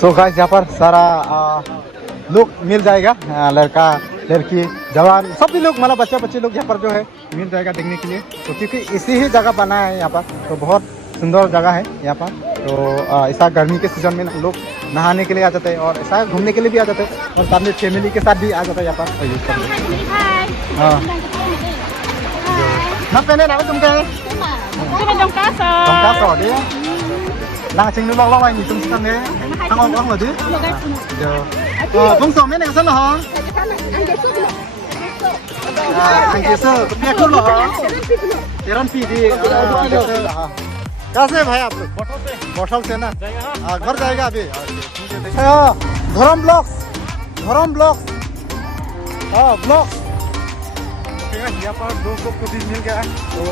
So guys यहाँ पर सारा लोग मिल जाएगा, लड़का लड़की जवान सभी लोग मतलब बच्चे बच्चे लोग यहाँ पर जो है मिल जाएगा देखने के लिए। तो क्योंकि इसी ही जगह बना है यहाँ पर, तो बहुत सुंदर जगह है यहाँ पर। तो ऐसा गर्मी के सीजन में लोग नहाने के लिए आ जाते हैं और ऐसा घूमने के लिए भी आ जाते हैं और सामने फैमिली के साथ भी आ जाता है यहाँ पर। हाँ ना पहने ना तुम क्या đang chính nó lo anh nhìn chúng ta nghe thằng ông ở đấy bông sò mấy này rất là hả anh kia sơ cũng nghe không hả तेरन पी दी कैसे भाई आप लोग बोटल से ना घर जाएगा अभी धर्म ब्लॉक हाँ ब्लॉक यहाँ पर दोस्तों को भी मिल गया। तो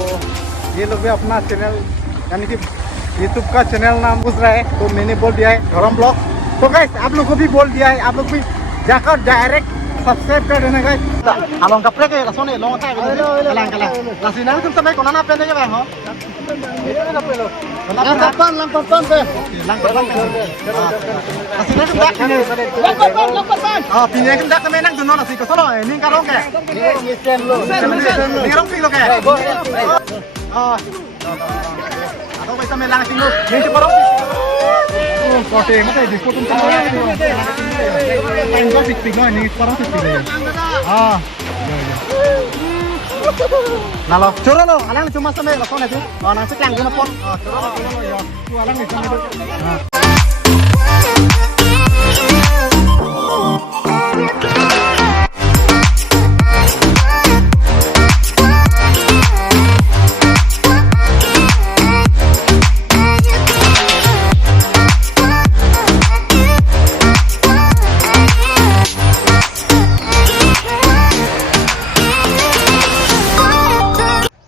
ये लोग भी अपना चैनल यानी कि यूट्यूब का चैनल नाम पूछ रहा है, तो मैंने बोल दिया है धर्म ब्लॉग। तो गाइस आप लोग को भी बोल दिया है, आप लोग भी जाकर डायरेक्ट सब्सक्राइब कर देना guys. along kapre ke rasone long ta be kalang rasina tum sampai konana pe ne ba ho lang papan pe rasina tum dak ne lang papan pinya tum dak me nang duno nasi ko solo ni karong ke ni karong pi lo ke atau bisa melang singgo ni se parong kote mate di foto tum time ko pik no ni parong pik le Nalo, curo lo, alang cuma sampai lokon itu, nang sekang guna pon, curo lo, alang di sana itu.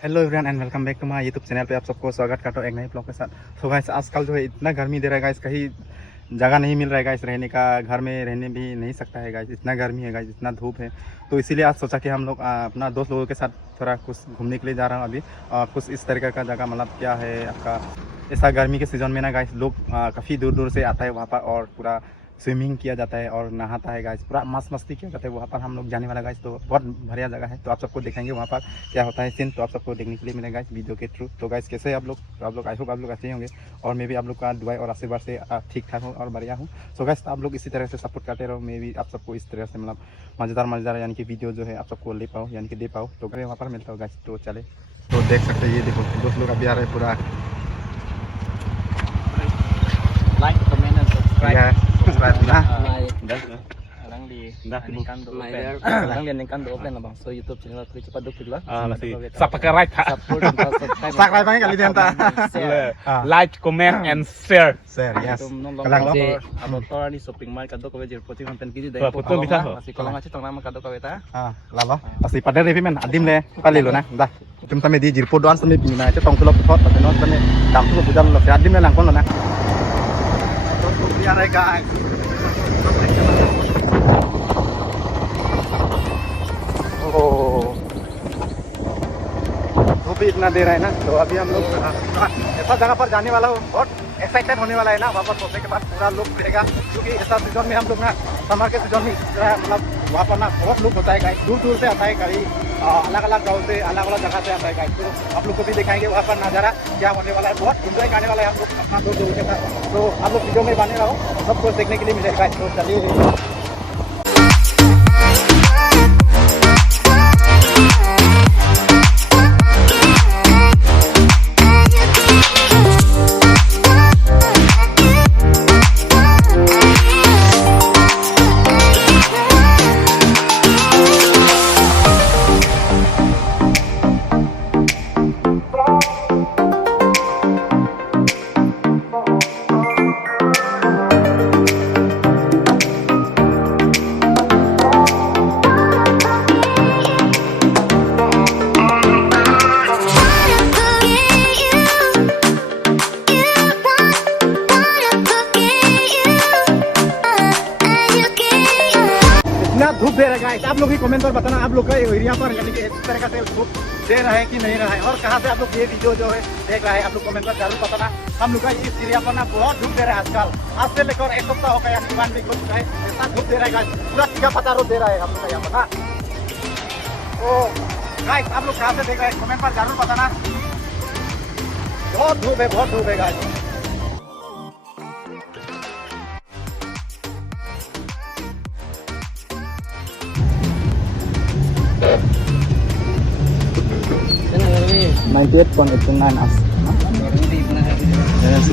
Hello everyone and welcome back to my YouTube channel पे आप सबको स्वागत करता हूँ एक नए blog के साथ। तो गाइस आजकल जो है इतना गर्मी दे रहा है गाइस, कहीं जगह नहीं मिल रहा है गाइस रहने का, घर में रहने भी नहीं सकता है गाइस, इतना गर्मी है गाइस, इतना धूप है। तो इसीलिए आज सोचा कि हम लोग अपना दोस्त लोगों के साथ थोड़ा कुछ घूमने के लिए जा रहा हूँ अभी, कुछ इस तरीके का जगह मतलब क्या है आपका, ऐसा गर्मी के सीज़न में ना गाइस लोग काफ़ी दूर दूर से आता है वहाँ पर और पूरा स्विमिंग किया जाता है और नहाता है गाइस, पूरा मस्ती किया जाता है वहाँ पर हम लोग जाने वाला गाइस। तो बहुत बढ़िया जगह है, तो आप सबको दिखाएंगे वहाँ पर क्या होता है सीन, तो आप सबको देखने के लिए मिलेगा इस वीडियो के थ्रू। तो गाइस कैसे आप लोग आई होप आप लोग अच्छे होंगे और मैं भी आप लोग का दुआ और आशीर्वाद से ठीक ठाक हूँ और बढ़िया हूँ। सो गाइस आप लोग इसी तरह से सपोर्ट करते रहो, मैं भी आप सबको इस तरह से मतलब मज़ेदार यानी कि वीडियो जो है आप सबको ले पाऊँ यानी कि दे पाऊँ। तो वहाँ पर मिलता हूँ गाइस, तो चले। तो देख सकते हैं ये देखो दोस्त लोग अभी आ रहे हैं, पूरा like, comment and subscribe. subscribe ना Lang din kan do open bang so YouTube channel ko cepat duk lah. Subscribe, subscribe banget kali dia like, comment and share. Yes. Kalang lo. Amo to ali shopping mall kadok ko jir poti konten kiji dai. Foto bisa ho. Masih kalau ngaci tong nama kadok ko beta. Lalo. Pasti pada review men adim le kali lo na. Dah. Chúng ta mới đi jirpo doan sampai pina itu tong tulok pot tapi non sampai kampung lo pujan lo adim le langkon lo na. तो बिहार है guys, धूप इतना दे रहा है ना, तो अभी हम लोग ऐसा जगह पर जाने वाला हूँ, बहुत एक्साइटेड होने वाला है ना। वापस पहुँचने के बाद पूरा लोग रहेगा, क्योंकि ऐसा सीजन में हम लोग ना समर के सीजन में मतलब वहाँ पर ना बहुत लोग होता है गाइस, दूर दूर से आता है, कहीं अलग अलग गाँव से अलग अलग जगह से आता है गाइस। तो आप लोग को भी दिखाएंगे वहाँ पर नज़ारा क्या होने वाला है, बहुत इंजॉय करने वाला है हम लोग अपना दोस्त लोगों के साथ। तो आप लोग वीडियो में बने रहो, सब कुछ देखने के लिए मिलेगा। तो चलिए धूप दे रहा है गाइस। आप लोग ही कमेंट पर बताना आप लोग का एरिया पर यानी कि इस तरह का धूप दे रहा है कि नहीं रहा है, और कहाँ से आप लोग ये वीडियो जो है देख रहा है, आप लोग कमेंट पर जरूर बताना। हम लोग का इस एरिया पर ना बहुत धूप दे रहा है आजकल, आज से लेकर एक सप्ताह हो गया यानी 1 वीक हो चुका है, इतना धूप दे रहा है गाइस, पूरा टीका पता रोड दे रहा है हम लोग का यहाँ पर ना। तो गाइस आप लोग कहाँ से देख रहे हैं कमेंट पर जरूर बताना। बहुत धूप है guys. Sana ngawi. 98.89 as. Hindi pernah hari. Yes.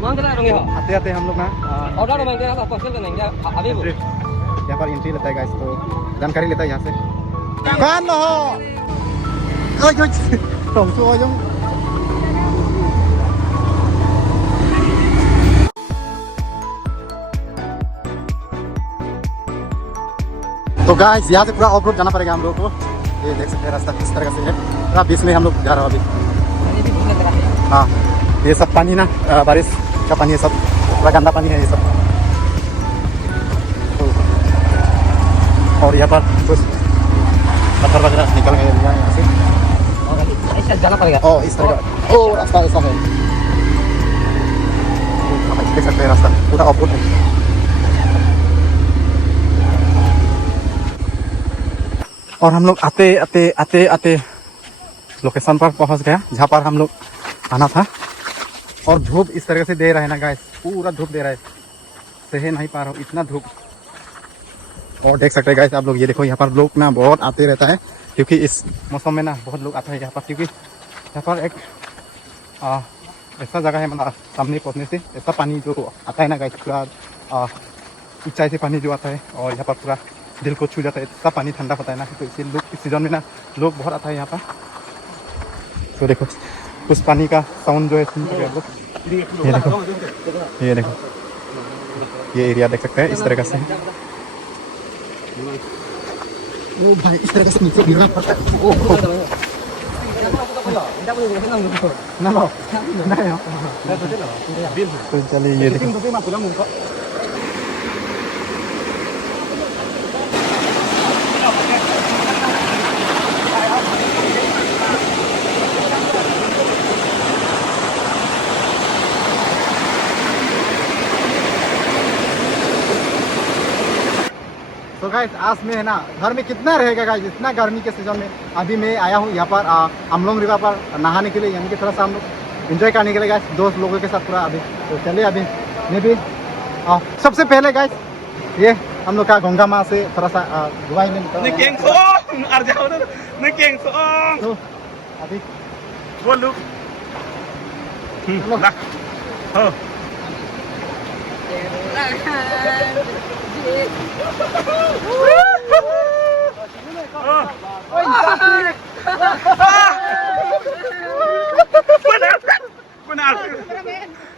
Mang kena dong ya. आते हम लोग ना Order dong dia apa pasal kan dia habis bu. यहाँ पर एंट्री लेता है गाइस, तो जानकारी लेता है यहाँ से। कान हो ओए ओए tổng số giống। तो गाइस यहाँ से पूरा ऑफ रोड जाना पड़ेगा हम लोग को, ये देख सकते हैं रास्ता किस तरह से है, पूरा बीच में हम लोग जा रहे हैं अभी। हाँ ये सब पानी ना बारिश का पानी है, सब पूरा गंदा पानी है ये सब। और यहाँ पर कुछ पत्थर वगैरह निकल गए यहाँ से। ऐसा जाना पड़ेगा। ओ इस तरह का ओ रास्ता ऐसा है, आप देख सकते हैं रास्ता पूरा ऑफ रोड है। और हम लोग आते लोकेशन पर पहुंच गया जहाँ पर हम लोग आना था। और धूप इस तरह से दे रहा है ना गाइस, पूरा धूप दे रहा है, सह नहीं पा रहा हूँ इतना धूप। और देख सकते हैं गाइस आप लोग, ये देखो यहाँ पर लोग ना बहुत आते रहता है, क्योंकि इस मौसम में ना बहुत लोग आता है यहाँ पर, क्योंकि यहाँ पर एक ऐसा जगह है मतलब सामने पहुँचने से ऐसा पानी जो आता है ना गाइस, पूरा ऊंचाई से पानी जो आता है और यहाँ पर पूरा दिल को छू जाता है, इतना पानी ठंडा होता है ना, तो इसी लोग इस सीजन में ना लोग बहुत आता है यहाँ पर। तो देखो उस पानी का साउंड जो है सुन सकते हैं आप लोग, ये देखो ये एरिया देख सकते हैं इस तरह से। ओ भाई इस तरह से नीचे गिरना पड़ता है। ओ ना लो नहीं तो चलिए ये देखो। तो गाइस आज में है ना घर में कितना रहेगा गाइस, इतना गर्मी के सीजन में अभी मैं आया हूँ यहाँ पर अमलोंग रिवर पर नहाने के लिए, यानी कि थोड़ा सा हम लोग एंजॉय करने के लिए गाइस दोस्त लोगों के साथ पूरा अभी। तो चलिए अभी मैं भी सबसे पहले गाइस ये हम लोग का गंगा माँ से थोड़ा सा दुआई में तो अभी वो लोग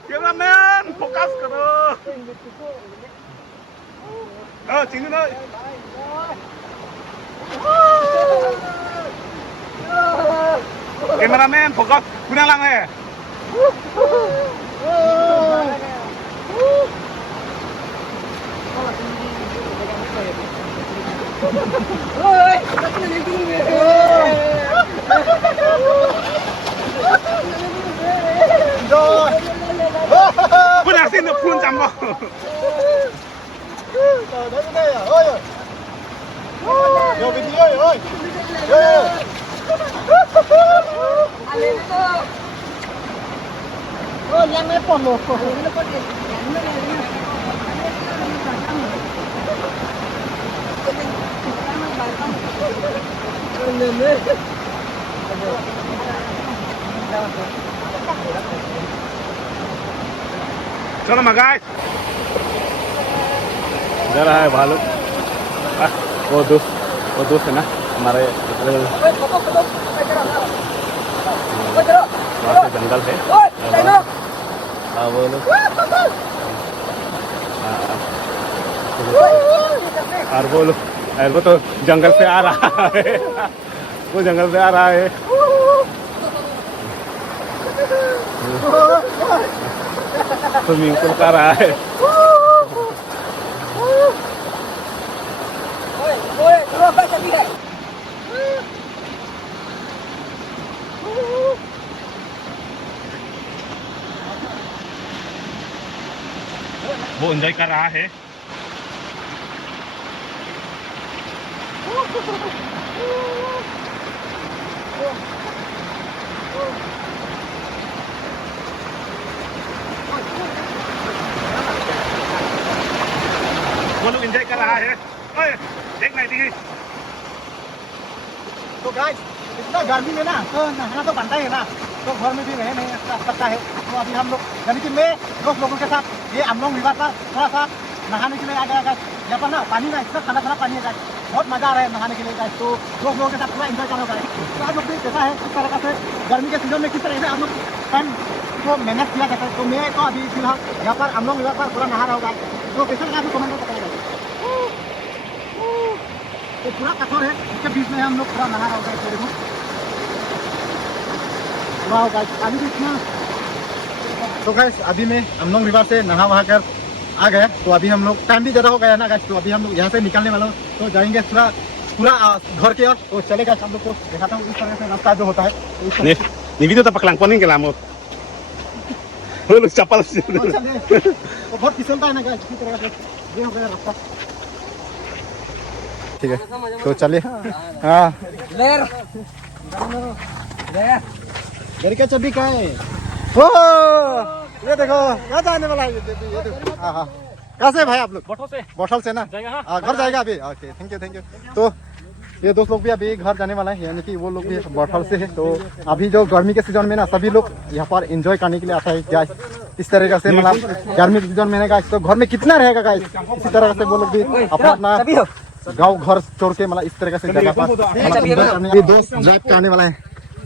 Cameraman, focus करो। चिंगू ना। Cameraman, focus, कुना लंग है। Pun asin được phun chăm vào. चलो मगा इधर है भालू वो दोस्त है ना हमारे वहाँ से जंगल है हाँ वो लोग और वो तो जंगल से आ रहा है वो जंगल से आ रहा है स्विमिंग पूल का रहा है वो एंजॉय कर रहा है वो लोग एंजॉय कर रहा है ओए देख नहीं दिखी तो गाइस इतना गर्मी में ना तो नहाना तो बनता ही है ना तो घर में भी रह नहीं सकता है तो अभी हम लोग यानी कि मैं दोस्त लोगों के साथ ये अमलोंग रिवर पर थोड़ा सा नहाने के लिए आ गया गाइस यहाँ पर ना पानी ना इतना ठंडा ठंडा पानी है गाइस बहुत मजा आ रहा है नहाने के लिए गाइस तो दोस्त लोगों के साथ पूरा एंजॉय करो गाइस तो आप लोग भी देखा है किस तरह से गर्मी के सीजन में किस तरह से आप लोग टाइम को मेहनत किया जाता है तो मैं तो अभी फिलहाल यहाँ पर अमलोंग रिवर पर पूरा नहा रहा हूँ गाइस तो कैसे लगा आप कमेंट में बताइएगा तो पूरा कठोर है इसके बीच में हम लोग पूरा नहा रहा होगा देखो वाह गाइस अभी भी इतना तो गाइस अभी मैं अमलोंग रिवर से नहा वहा कर आ गया तो अभी हम लोग टाइम भी ज़्यादा हो गया ना गाइस तो अभी हम लोग यहाँ से निकलने वाला हूँ तो जाएंगे पूरा पूरा घर के ओर तो चलेगा हम लोग को दिखाता हूँ इस तरह से रास्ता जो होता है तो इस तरह से- Ni video tak paklang poning ke lamo. Lu capal sih. तो चले तो बहुत फिसलता है ना गाइस इसी तरह से ये हो गया रास्ता ठीक है तो चलिए हाँ घर का चाबी कहाँ है ओ ये देखो कहाँ जाने वाला है ये देखो हाँ हाँ कहाँ से भाई आप लोग बोटल से ना हाँ घर जाएगा अभी ओके थैंक यू तो ये दोस्त लोग भी अभी घर जाने वाला है यानी कि वो लोग भी बोटल से है तो अभी जो गर्मी के सीजन में ना सभी लोग यहाँ पर एंजॉय करने के लिए आता है गाइस इस तरह से मतलब गर्मी के सीजन में ना गाइस तो घर में कितना रहेगा गाइस इसी तरह से वो लोग भी अपना अपना गाँव घर छोड़ के मतलब इस तरह से जगह पर मतलब enjoy करने- ये दोस्त ड्राइव करने वाला है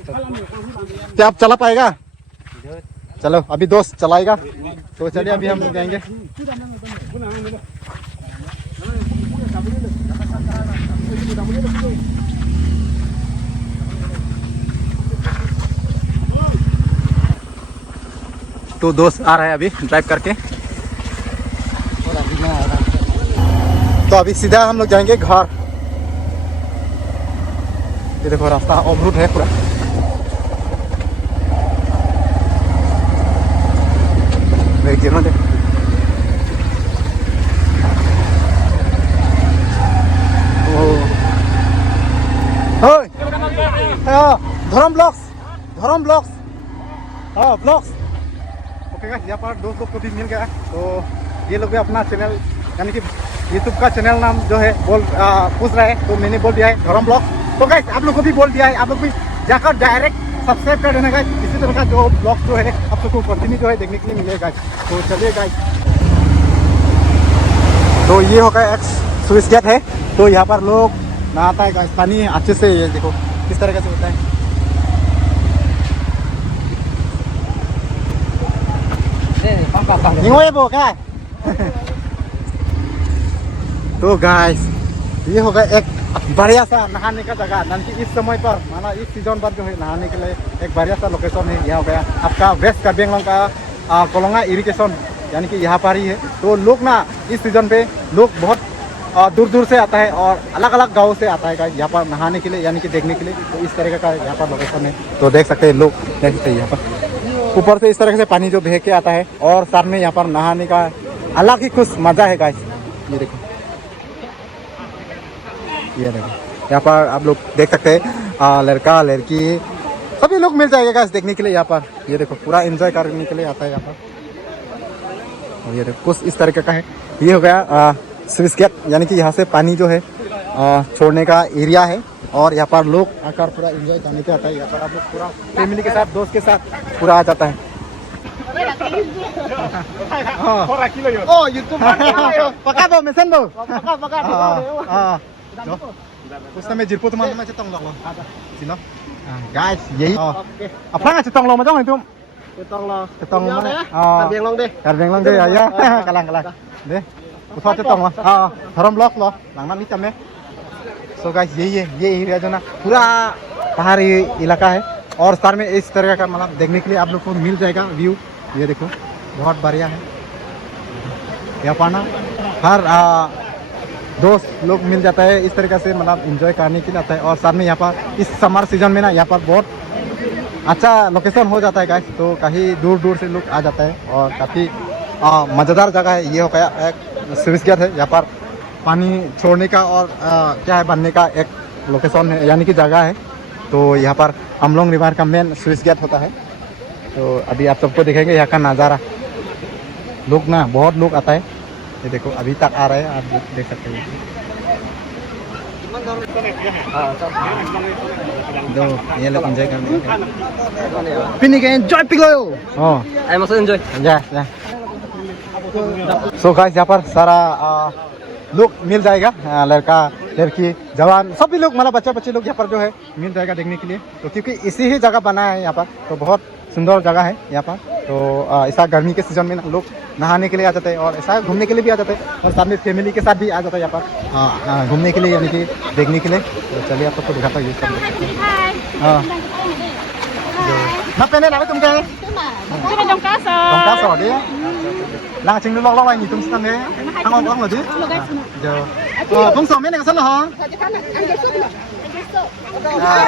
क्या आप चला पाएगा चलो अभी दोस्त चलाएगा तो चलिए अभी हम लोग जाएंगे तो दोस्त आ रहा है अभी ड्राइव करके तो अभी सीधा हम लोग जाएंगे घर ये देखो रास्ता ऑफ रूट है पूरा देखिए ना धर्म ब्लॉग्स हाँ ब्लॉग्स ओके गाइस यहाँ पर दोस्त लोग को भी मिल गया तो ये लोग भी अपना चैनल यानी कि यूट्यूब का चैनल नाम जो है पूछ रहा है तो मैंने बोल दिया है धर्म ब्लॉग तो गाइस आप लोग को भी बोल दिया है आप लोग भी जाकर डायरेक्ट सब्सक्राइब कर देना गाइस इसी तरह का जो ब्लॉग जो है आप लोग को कंटिन्यू जो है देखने के लिए मिलेगा तो चलिए गाइस तो ये होगा एक स्विच गेट है तो यहाँ पर लोग नहाता है गाइस पानी अच्छे से ये देखो किस तरह से होता है वो क्या तो गाइस ये होगा एक बढ़िया सा नहाने का जगह, यानी कि इस समय पर माना इस सीजन पर जो है नहाने के लिए एक बढ़िया सा लोकेशन है। यहाँ हो गया आपका वेस्ट कार्बी आंगलों का कोलोंगा इरिगेशन, यानी कि यहाँ पर ही है। तो लोग ना इस सीजन पे लोग बहुत दूर दूर से आता है और अलग अलग गाँव से आता है यहाँ पर नहाने के लिए, यानी कि देखने के लिए। तो इस तरह का यहाँ पर लोकेशन है। तो देख सकते हैं लोग, देख सकते हैं यहाँ पर ऊपर से इस तरह से पानी जो बह के आता है और साथ में यहाँ पर नहाने का अलग ही कुछ मजा है गाइस। ये देखो, ये देखो यहाँ पर आप लोग देख सकते हैं लड़का लड़की सभी लोग मिल जाएगा गाइस देखने के लिए यहाँ पर। ये देखो पूरा एंजॉय करने के लिए आता है यहाँ पर। और ये देखो कुछ इस तरीके का है। ये हो गया स्विच गेट, यानी कि यहाँ से पानी जो है छोड़ने का एरिया है और यहाँ पर लोग आकर पूरा एंजॉय करने के आता है। यहाँ पर आप लोग पूरा फैमिली के साथ दोस्त के साथ पूरा आ जाता है। पका दो मेसन दो उस समय जिरपो तुम में चतंग लो सिनो गाइस यही अपना चतंग लो macam itu cetong karbeng long deh ya kalang deh usah cetong lah haram block lo lang nam hitam है। सो गाइस यही है, ये एरिया जो ना पूरा पहाड़ी इलाका है और साथ में इस तरह का मतलब देखने के लिए आप लोग को मिल जाएगा व्यू। ये देखो बहुत बढ़िया है। यहाँ पर ना हर दोस्त लोग मिल जाता है इस तरीके से, मतलब एंजॉय करने के लिए आता है। और साथ में यहाँ पर इस समर सीजन में ना यहाँ पर बहुत अच्छा लोकेशन हो जाता है गाइस। तो कहीं दूर दूर से लोग आ जाता है और काफ़ी मज़ेदार जगह है। ये हो गया एक स्विच गेट है, यहाँ पर पानी छोड़ने का और क्या है बनने का एक लोकेशन है, यानी कि जगह है। तो यहाँ पर अमलोंग रिवर का मेन स्विच गेट होता है। तो अभी आप सबको दिखेंगे यहाँ का नज़ारा। लोग ना बहुत लोग आता है, ये देखो अभी तक आ रहे हैं, आप देख सकते हैं। तो ये लोग एंजॉय करने पिनी के एंजॉय पिलो हां आई मस्ट एंजॉय या सो गाइस यहाँ पर सारा लोग मिल जाएगा, लड़का लड़की जवान सभी लोग मतलब बच्चे लोग यहाँ पर जो है मिल जाएगा देखने के लिए। तो क्योंकि इसी ही जगह बना है यहाँ पर, तो बहुत सुंदर जगह है यहाँ पर। तो ऐसा गर्मी के सीजन में लोग नहाने के लिए आ जाते हैं और ऐसा घूमने के लिए भी आ जाते हैं और साथ में फैमिली के साथ भी आ जाता है यहाँ पर घूमने के लिए, यानी कि देखने के लिए। तो चलिए आप सबको दिखाता हूँ यूज़ करके। हाँ ना पहने ना तुम क्या dongkaso dia lang ching lu lo ni tum stan ne hang ong lo ji jo bong so me ne san lo ha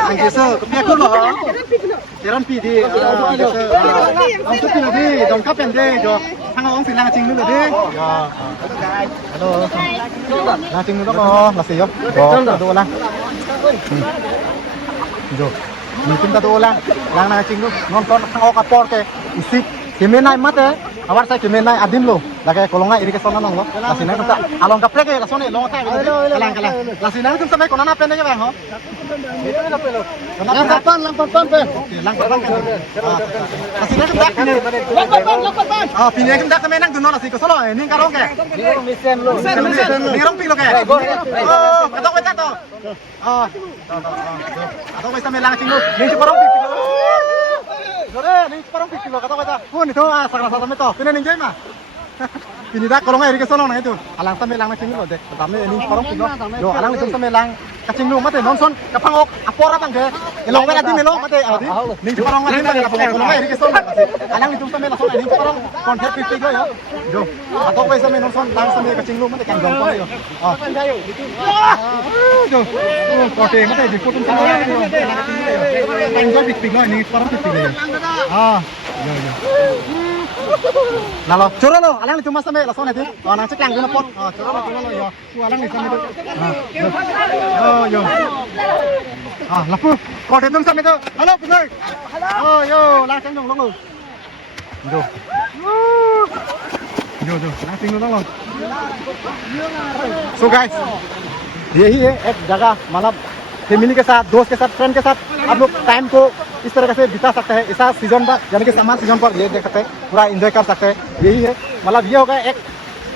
anh sơ cũng nghe cút lo Jeran pi di ông chút pi lo đi đồng cấp pen đi jo hang ong si lang ching lu lo đi hello lang ching lu lo là gì jo do lang jo ni tum ta do lang lang ching lu non ton hang ong kapor ke isi kemenai mate awar sa kemenai adim lo lagi kolonga irrigation nang lo lasina tum ta along kapre ke lasone long ta kalang lasina tum sampai konana pen ke bang ho lang papan pe lang papan lasina tum tak pinai tum tak kemenang tu non lasi ko solo ni karong ke ni rong pi lo ke katok weta to katok weta me lang ching lo ni parong pi Sore, nih parang pikir lo kata kata. Pun itu sakra sakra itu. Pini ninjai mah. Pini dah kalau nggak irigasi nong itu. Alang sampai lang kacing lo deh. Tapi ini parang pikir lo. Jo, alang itu sampai lang kacing lo mate nonson kapangok apora tang ke. Elong wala di melo mate adi. Nih parang wala di melo kapangok kalau nggak irigasi nong. Alang itu sampai langsung ini parang konser pikir lo ya. Jo, atau kau sampai nonson lang sampai kacing lo mate kan jongkong yo. Ah. Jo, kote mate di foto sampai. Enjoy pikir lo ini parang pikir lo. Ah, yo. Nalo, curo lo, alang itu masa me langsung nanti. Oh, nang cek lang dulu pot. Oh, curo lo yo. Ku alang itu itu. Oh, yo. Ah, lapu. Kau itu sampai itu. Halo, benar. Oh, yo, langsung dong lo. Jo. Jo, langsung dong lo. So guys, यही है एक जगह, मतलब family के साथ, दोस्त के साथ, फ्रेंड के साथ आप लोग टाइम को इस तरह से बिता सकते हैं। ऐसा सीजन पर, यानी कि समर सीजन पर ये देख सकते हैं, पूरा एंजॉय कर सकते हैं। यही है, मतलब ये होगा एक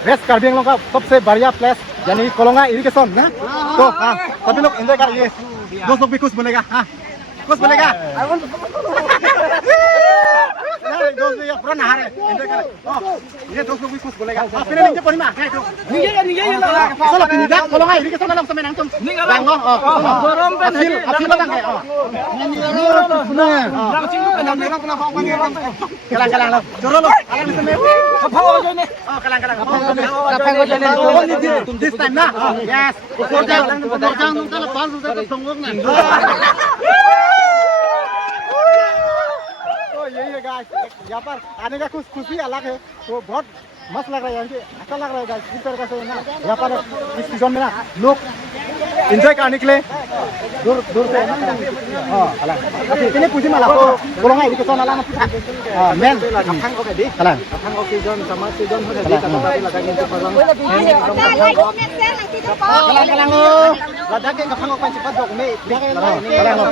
वेस्ट कार्बी आंगलों का सबसे बढ़िया प्लेस, यानी कोलोंगा इरिगेशन ना। तो हाँ, सभी लोग एंजॉय करिए। दोस्त लोग भी कुछ बोलेगा, हाँ कुछ बोलेगा। दोस्त भी kan nah re enjoy kare oh ini dos logi kus bolega apne ninje poni ma kai tu Nije solo pini dak kalau ngai irrigation alam sampai nang tum lang oh Borom pen hasil lang kai oh lang cing kan nang nang kena fong kan kalang lo joro lo alang di sini Kapao aja nih. oh kalang Kapang aja nih. this time na yes korjang tum tala pal tum tala songok na तो यही है guys यहाँ पर आने का कुछ खुशी अलग है तो बहुत मस्त लग रहा है यहाँ अच्छा लग रहा है गाइस इस तरह से ना यहाँ पर इस सीजन में ना लोग एंजॉय करने के लिए दूर दूर से हाँ अलग ini puji malah ko golongan ini kesana lah men kapang oke di kalang Kapang oke John sama si John udah di kata tapi lagi itu orang. kalang lo ladak ke kapang oke cepat dok me kalang lo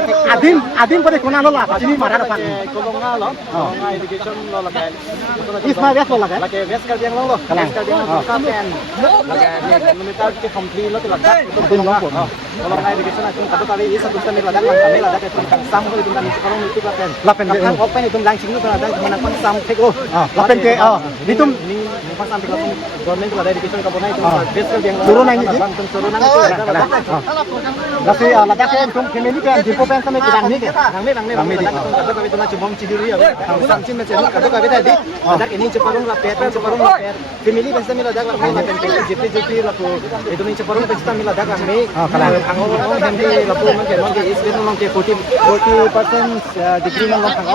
adim pada kona lo lah ini marah depan Golongan lo. Golongan education lo lagi. isma bias lo lah kan Lagi best kerja yang lo. Kerja yang lo kapen. Lagi minta ke complete lo tuh ladak itu golongan. Golongan education itu kata tapi ini satu tahun ladak kami ladak itu sam ko itu kan sekarang itu kapen. Kapang open itu langsung itu ladak mana kan sam tek lo. lapen ke Itu nih pas sampai ke government ada education kampung itu best kerja yang Turun aja, Ji. turun aja itu ada. Kasi ladak ke tum family ke jipo pen sampai kidang ni ke Rame kado kami tuna cibom cidiri ya. Sang cim macam kado kami tadi. Ada ini ceparung lapet. Family pesta mila dak kami na tempe JP lapu. Itu ni ceparung pesta mila dak kami. Ang tempe lapu man ke is bin long ke 40% degree man long kang.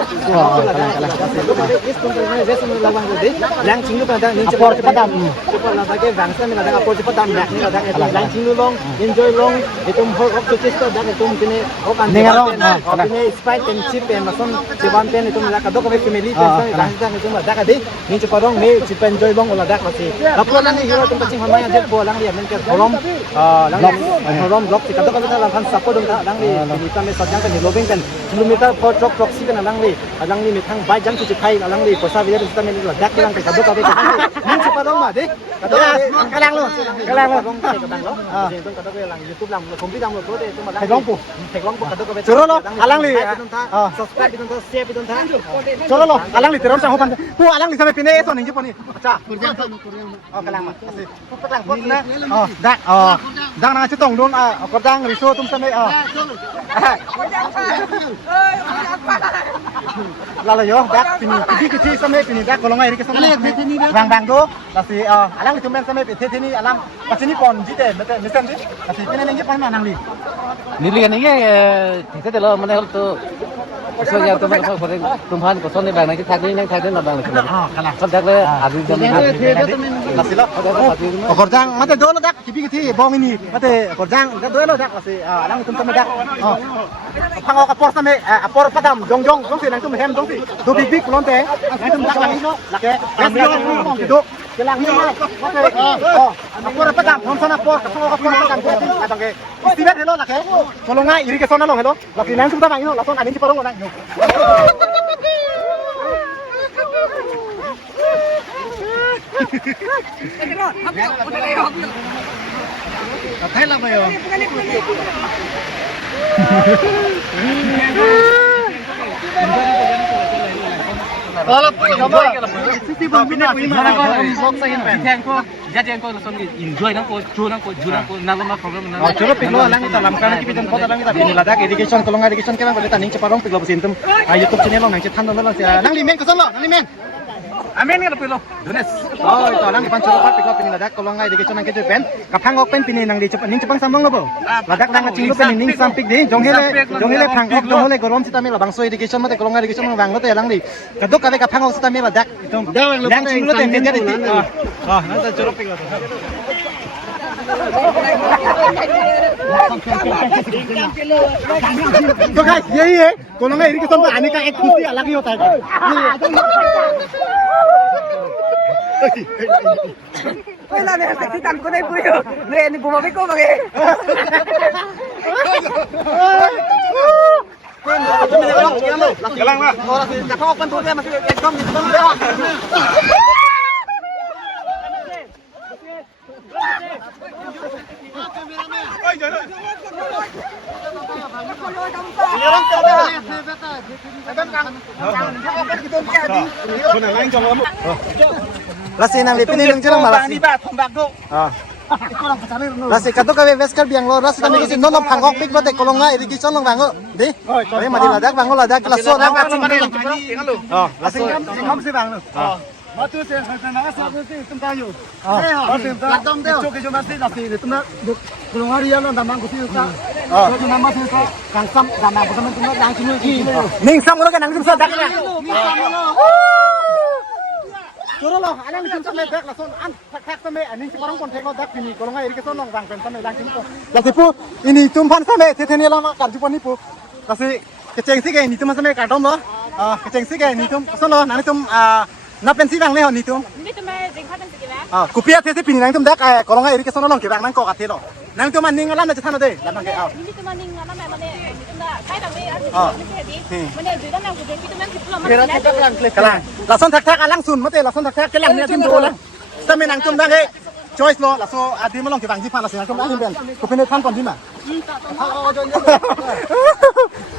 Itu pada is pun res man lawang jadi. Lang cinggu pada ni apor cepat dam cepat lah dak bangsa mila dak apor cepat dam dak ni dak lang cinggu long enjoy long itu hol ok to chesta dak itu kini okan ini sprite dan chip yang masuk ceban pen itu mereka kado kami family pen langsung itu mereka kadi ni ceparong ni chip enjoy long olah dak masih laporan nanti hero tempat cing hamanya je bolang dia men ke borom borom block kado kami dalam kan support dong dang ni kita me sajang kan lobing kan kilometer per truck proxy kan dang ni mitang bai jang cuci kai dang ni posa biar kita me dak dang kado kami ni ceparong mah deh kado kalang lo dong itu kado kami lang YouTube lang kompi dang lo deh itu mah Teklong kado kami Joro lo alang li subscribe itu tuh share itu tuh Jolo lo alang li terom sang hopan pu alang li sampai pine eso ning jeponi cha oh kalang ma masih kalang pot na dak dang na chitong don ko dang riso tum sampai lala yo dak pini kiti sampai pini dak golongan iri kesana bang do lasi alang li tumen sampai pite tini alang pasini pon jite mesen di lasi pine ning jepon ma nang li Nilian ini kita telah mana tu soalnya tu mereka pada tumpahan kosong ni bang, nanti tadi yang tadi nak bang lagi. kalang Kalau dah ada jam lasi lo korjang mate do lo dak kiti bong ini mate korjang do lo dak lasi alang tum sampai dak phang ok apor sampai apor padam jong si nang tum hem jong si do big lonte nang tum dak lagi lake do kelang ni mate apor padam hom sana apor phang ok apor padam kadang ke istimewa hello lake kolonga iri ke sona lo hello lasi nang tum dak ini lason anin ci parong nang Katay lang kayo. Sisi bang pindah Jadi ko langsung enjoy nang ko, jurang ko, nama program nang. Cholo piglo alang kita lamkan kita piton kota alang kita pini ladak education kolonga education kena boleh taning ceparong piglo besintum YouTube channel nang cetan dong nang limen kesan lo nang limen amen ka piglo dones oh itu alang ipan cholo piglo pini ladak kolonga education nang kejupen kapang ok pen pini nang di cepat ning cepang sambong lo bo ladak nang cinglo pen ning sampik di jonghele phang ok jonghele gorom sita me labang so education mate kolonga education nang bang lo te alang di kadok kave kapang ok sita me ladak itu lang cinglo te meja di nang ta cholo piglo तो guys यही है कोलोंगा irrigation में आने का एक खुशी अलग ही होता है Wala na saksitan ko na yung puyo. Ngayon, bumabik ko mga Galang lah. Orang si kapal open tu dia masih ekdom dia. Ôi trời ơi. Ini orang kau dah. Akan kang akan kita buat ni.คนไหนจงแล้ว Lasi nang lipin ni nang malas. Ni bat, tombak tu. Ah. Ikut orang pasal ni. Lasi kado kawe veskar biang lo ras kami kasi nono phangok pik bote kolonga irrigation long bango. Di. Oi mati ladak bango ladak laso lang acing. Oh, lasi Kamu si bang tu. Batu saya nak asal tu tempat you. Eh, batu ladang tu. Cok ke masih nasi tempat kalau hari yang nak damang kusi tu. Jadi nama tu kang sam damang kusi tu yang sini. ning sam lo kan nang sim dak na. Suruh lo, anak ni cuma mek langsung an tak sampai ani sekarang kontek lo dak ini kalau ngai irrigation long bang sampai lang sini tu. Lasi pu ini tumpan sampai teteni lama kan jupan ni pu. Lasi keceng si ke ini tum sampai kadom lo. Keceng si ke ini tum so lo nang tum na pensi bang le ho ni tum. Hindi ito may jengka ng sige. Kupia tete pini nang tum dak kolonga irrigation long ke bang nang ko kathe lo. Nang tum ning alam na chana de lam ke aw. Hindi ito maning ano may mani. Ito na kaya na may mani juga nang kudu ito nang kita Kera kalang. Lason thak thak alang sun mate lason thak thak ke lang ni dim do lang. Sampai nang tum dak ke choice lo laso adi mo long ke bang ji pan laso nang tum alim ben. Kupine pan pon di ma.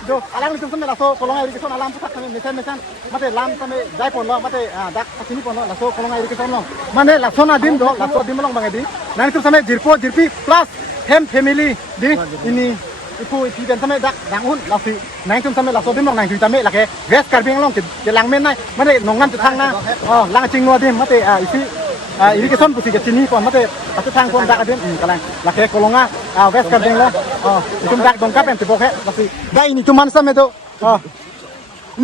Do alang ni tum sampai laso kolonga irrigation alam putak sampai mesan mate lam sampai dai pon lo mate dak sini pon lo laso kolonga irrigation lo. Mane laso na dim do laso dim long bang di. Nang tum sampai jirpi plus hem family di ini ipu ipi ben sampai dak dangun lasi nang tum sampai laso dim long nang tu sampai lake west karbing long ke lang men nai mate nongan tu thang na lang ching no dim mate isi irrigation pusi ke sini pon mate atu thang pon dak dim kalang lake kolonga west karbing lo itum dak dongkap en tibok he lasi dai ini tuman sampai do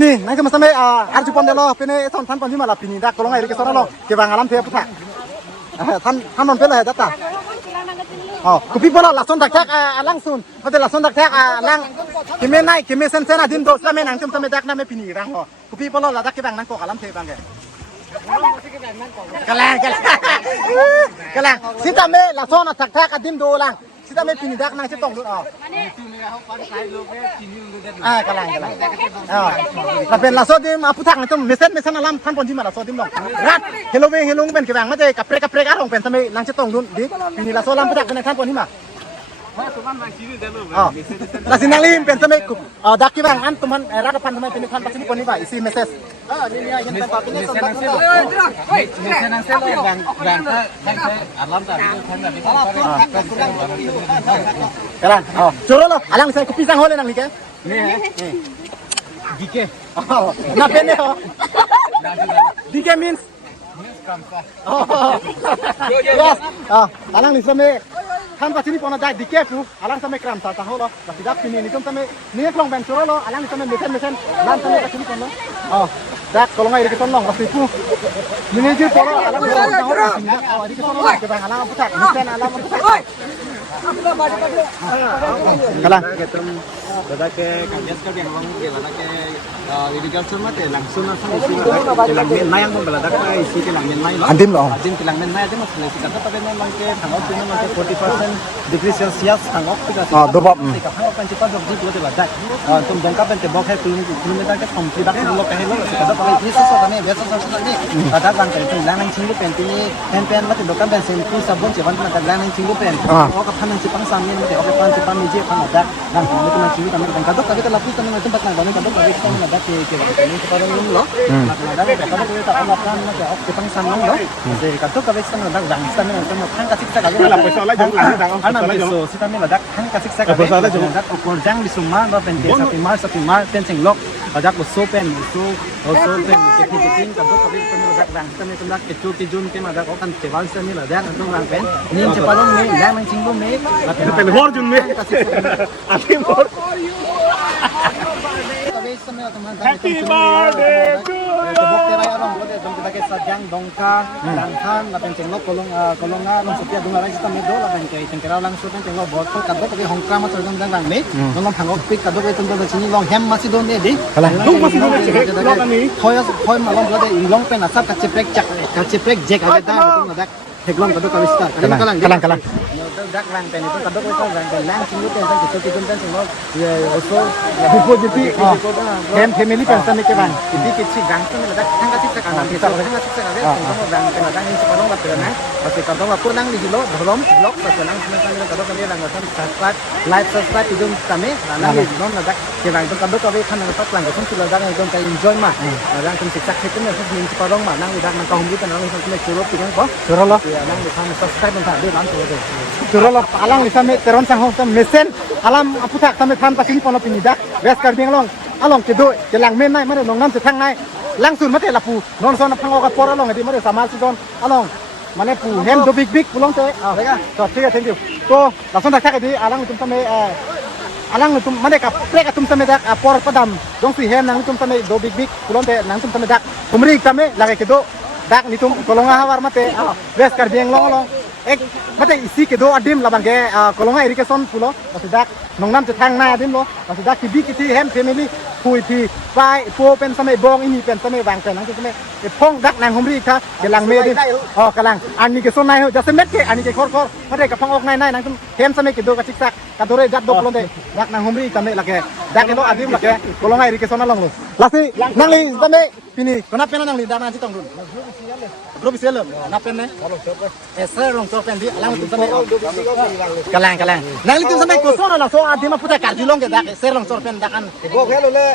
ni nang tum sampai arju pon de lo pene son than pon di mala pini dak kolonga irrigation lo ke bang alam the putak than non pela he data kupi bola lason dak tak alang sun mate lason dak tak alang kime nai kime sen sen adin do same nang tum same dak na me pini rang ho kupi bola la dak ke bang nang ko alam the bang ke kalang sita me lason dak tak adin do lang sita me pini dak nang se tong lu kalang la pen laso dim aputak nang tum mesen alam than pon ji ma laso dim long rat helong ben ke bang mate kaprek arong pen same nang se tong lu di pini laso lam putak nang than pon ni ma Lasi nang lim pen sampai dak ki bang an tuman rat pan sampai pini than pasini pon ni ba isi message ni yang tempat pini sampai Mesenang sel bang alam tadi kan tadi kalang curo lo alang saya kupi sang hole nang ni ke ni Dike. na pene ho dike means yes alang ni sampai kan pasini pon ada dike pu alang sampai kram sa ta ho lo lasi dak pini ni tum sampai ni klong ben curo lo alang ni sampai mesen lan sampai pasini pon lo dak kolonga irrigation long lasi pu ni ji poro alang irrigation long ke bang alang putak mesen alam putak kalang Dadah ke kanjas ke yang long ke dadah ke irrigation mate langsung na sang isi lang men nayang mo dadah ka isi ke lang men nay lo andim lo andim ke lang men nay adem masle sikata tabe no lang ke thangok sino lang ke 40% degree celsius thangok tika dobab tika thangok pan chipa dob ji lo de dadah tum dongka pen te bok he kilometer ke complete dak lo ke lo sikata tabe ni so tane beso so ni dadah lang ke tum lang nang chingu pen tini pen mate dokan pen sen ku sabon cheban na lang nang chingu pen o ka phan nang chipang samin mate o ka pan chipang mi je phan dadah lang ke kami kadok kami terlalu kami tempat nang kami kadok kami kita ada ke ini kepada ini loh ada kadok kita tak lakukan ada kita sanang loh jadi kadok kami kita ada rang kita ada hang kasih kita kalau Lah peso la jong la dang karena peso kita ada hang kasih kita kalau ada ukur jang di semua lo pente satu mar pencing lok ada usul pen keting kadok kami kita ada rang kita ada kecul kita ada kan cewal sini ada untuk rang pen ini cepalong ni rang mancing lo niเป็นฮอร์จุนเมอาทิมอร์ Happy birthday to Sajang dongka langkan lapen cenglok kolonga long setia dunga rai sistem itu lapen kai tengkera langsung pen cenglok botol kadok ke hongka ma terdong dang ni long hangok pik kadok ke tengkera sini long hem masih don ni di Long masih don ni cek long ani hoy malong gode long pen asap kaceprek jek ada dah itu ngadak heglong kadok kawista kalang dak lang pen itu kadok itu lang singgu pen sang kecil pen cenglok ya also Bupo jadi hem family pen sampai ke bang jadi kecil gang tu ngadak hang kasih kan nanti sama dengan sukses ada tunggu dan kadang ini sekarang buat berenang masih kadang waktu nang di kilo belum blog sekarang sekarang kadang kami nang subscribe like subscribe itu kami nang di non ada kita itu kadang kami kan nang top lang kan sudah nang itu kayak enjoy mah nang kan siksak itu nih sebelum sekarang mah nang udah nang kahum itu nang itu curug itu kok curol lo ya nang kan subscribe nang dia nang tuh curol lo alang di sana teron sang hong mesen alam aputak sama tan pasini pono pinidak wes karbing long along kedo kelang men nai mana nong nam setang nai langsung mate lapu non son phang okat por along edi mate samal sidon along mane pu hem do big big pulong te rega to ठीक है thank you to langsung dak edi alang tum same alang tum mane ka prek tum same dak por padam dong si hem nang tum same do big big pulong te nang tum same dak kumri same lage kedo dak ni tum kolonga hawar mate wes karbing long long ek mate isi kedo adim labang ge kolonga irrigation pulo dak nong nam setang nai adim lo dak ki big ki hem familyคุยพี่ไปโฟเป็นสมัยบองอินี่เป็นสมัยวางเป็นนั่นคือสมัยไอ้พงดักนางหอมรีค่ะกำลังเมดิอ๋อกำลังอันนี้ก็ส่วนในจะเสม็ดเกอันนี้ก็คอร์เพราะได้กับพงออกในนั่นคือเห็นสมัยกิดดูกับชิกซักกับตัวเรจัดดกลงเดดักนางหอมรีสมัยละแกดักitu adimละแกก็ลงไงรีก็ส่วนนั่นลงเลยลาสินั่งลีสมัยพี่นี่ก็นับเป็นนั่งลีดักนางที่ต้องรุ่นรูปเสียเลยนับเป็นไหมเซอร์ลงตัวเป็นที่ลังตุ้มสมัยกำลังนั่งลีตุ้มสมัยก็ส่วนเราส่วนอาดิมาพูดแต่การที่ลงแกดักเซอร์ลงตัวเป็นดักอัน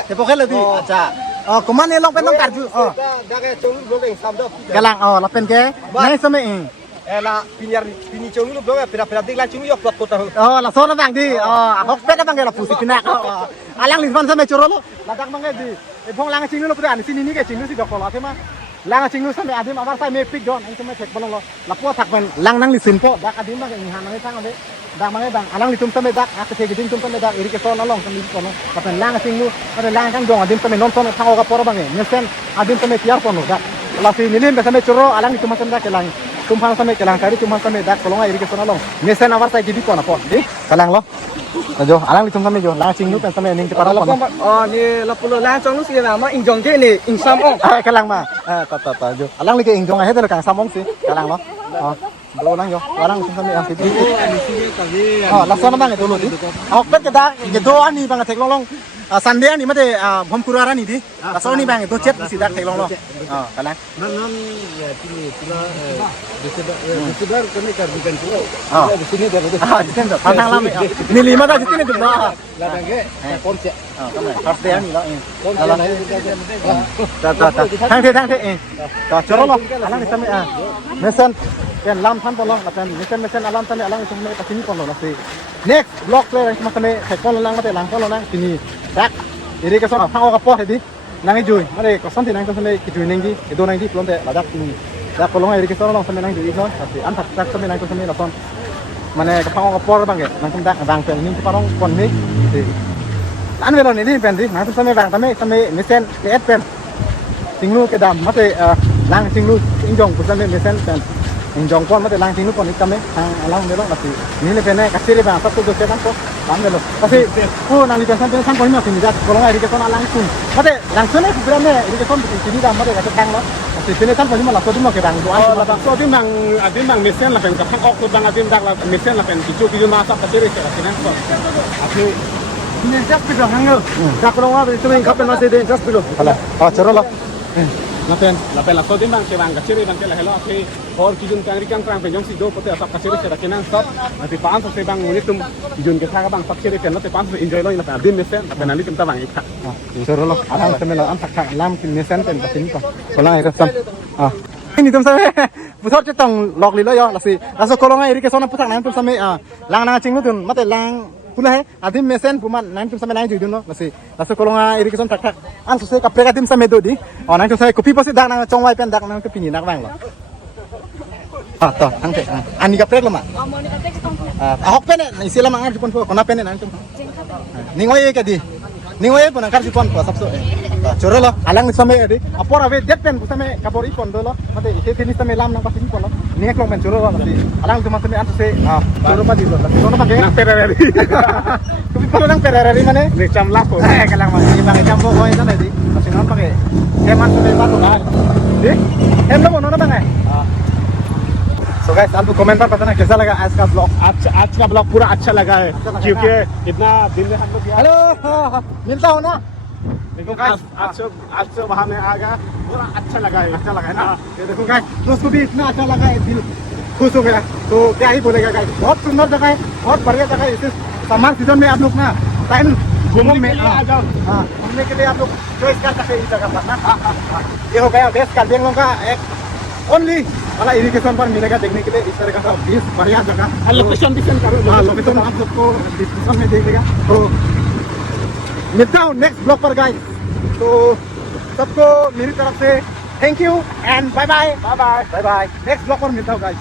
te pokoknya lebih aja oh kemana long pen long karju oh dah kayak cung lu belum sam dah galang oh lapen ke nai sampai lah pini cung lu belum pira dik lah cung yo plot kota oh la sona bang di oh hok pet bang la pusi pinak alang lisban sampai curo lo ladak bang di pong lang cing lu pada ani sini ni ke cing lu si dok pola tema lang cing lu sampai adim amar sai me pik don ai sampai tek bolong lo la po tak ben lang nang lisin po dak adim bang ngi han nang sang ade dak mangai bang alang litum sampai dak ak te geding tum sampai dak iri ke sona long sampai kono kapen lang cing lu ada lang kan dong adim sampai non son thang oga pora bang ngesen adim sampai tiar kono dak la si nilim be sampai curo alang litum sampai dak kelang tumpang sampai kelang kari tumpang sampai dak kolonga iri ke sona long ngesen amar sai gidi kono po di kalang lo jo alang litum sampai jo lang cing lu pen sampai ning para kono oh ni lapulo lang cung lu sih nama injong ke ni insam ong kalang ma ta jo alang li ke injong ai he kang samong si kalang lo oh bro lang yo alang litum sampai ang sidi oh la sona bang itu lo di ok pet ke dak ke do ani bang tek long long Sunday ni mate bom kurara ni di la sona ni bang itu chat si dak tek long lo oh kalang non ya sini pula di sebelah kami kan bukan pulau di sini dia di sini pantang lama ini lima dah di sini tu bah ladang ke konsep first day ni lo thang thế to choro lo alang ni sampai mesen kan lam than polo la pen mesen alam sampai alang sampai pasini polo la si next block le ma sampai tekon lang mate lang polo lang sini dak iri ka son phang ka po he di nang jui mare ko son ti nang sampai ki jui nang di edo nang di plon te la dak sini dak polo iri ka son long sampai nang jui no tapi an tak sampai nang sampai la son mane ka phang ka por bang ke nang dak bang pe ni parong kon ni an velo ni pen di nang sampai bang sampai mesen ke et pen singlu ke dam mate lang singlu injong ku sampai mesen pen injong pon mate lang singlu pon ikame ang alang velo nasi ni le pen kasiri bang satu do setan ko bang velo tapi ku nang di pen san pon ni sini dat kolong iri ke son alang sun mate langsung ni program ni iri ke son sini dam mate ka tang lo tapi sini san pon ni la so di mo ke bang do oh la bang so di mang adim mang mesen la pen ka phang ok tu bang adim dak la mesen la pen kicu ma sa kasiri se la sinan so aku ini just pilo hangyo dak kolong wa itu yang kapan masih deh just pilo hala oh choro lo la pen la so di mang ke bang kasiri bang ke la hello aku और kijun kangri kang krang penjong si do pote asap kasiri se la kenan stop nanti paan se bang munitum kijun ke saga bang kasiri pen nanti paan se enjoy lo la adim mesen la pen ali kita bang ikha choro lo alang sampai lo am tak lam mesen pen pasini ko kolong ai ka sam ini tum sampai pusat je tong lok li lo yo la si la so kolong ai iri ke sona putak nang tum sampai lang nang cing lu tun mate lang pula he adim mesen puman nang tum sampai nang ju dun no la si la so kolong ai iri ke son tak an so se ka prek adim sampai do di oh nang tum sampai kopi pasti dak nang chong wai pen dak nang ke pini nak bang lo toh thang te ani ka prek lo ma oh mau nikah kita tong ahok pen ni sila mangar jupon po kona pen nang tum ningoi ka di ningoi po nang kar jupon po sabso choro lo alang ni sampai adi apor ave det pen sampai kapor ipon do lo mate ite tini sampai lam nang pasini pon lo ni klong pen choro lo mate alang tu sampai an se choro pa di lo sono pa ke nang perere kupi palo nang perere mane ni cham la ko kalang ma ni bang jam po ko ina di masih non pakai keman sampai pa to di em lo mono na bang So guys, आप comment पर बताना कैसा लगा आज का blog आज का blog पूरा अच्छा लगा है क्योंकि इतना दिन में हम लोग हेलो मिलता हो ना तो गाइस आज से वहाँ में आगा बड़ा अच्छा लगा है। अच्छा लगा है ना। ये देखो गाइस, दोस्त को भी इतना अच्छा लगा है, दिल खुश हो गया। तो क्या ही बोलेगा गाइस, बहुत सुंदर जगह है, बहुत बढ़िया जगह है। इसे समर सीजन में आप लोग ना टाइम घूमने में आ जाओ, हाँ घूमने के लिए आप लोग चॉइस कर सकते हैं इस जगह पर ना। ये हो गया वेस्ट कार्बी आंगलंग का एक ओनली वाला इरिगेशन पर मिलेगा देखने के लिए इस तरह का बीस बढ़िया जगह। लोकेशन भी सेंड करो। हाँ लोकेशन आप सबको डिस्क्रिप्शन में देख लेगा। तो मिलता हूँ नेक्स्ट ब्लॉग पर गाइस। तो सबको मेरी तरफ से thank you and bye bye bye bye bye bye. Next blog पर मिलता हूँ गाइस।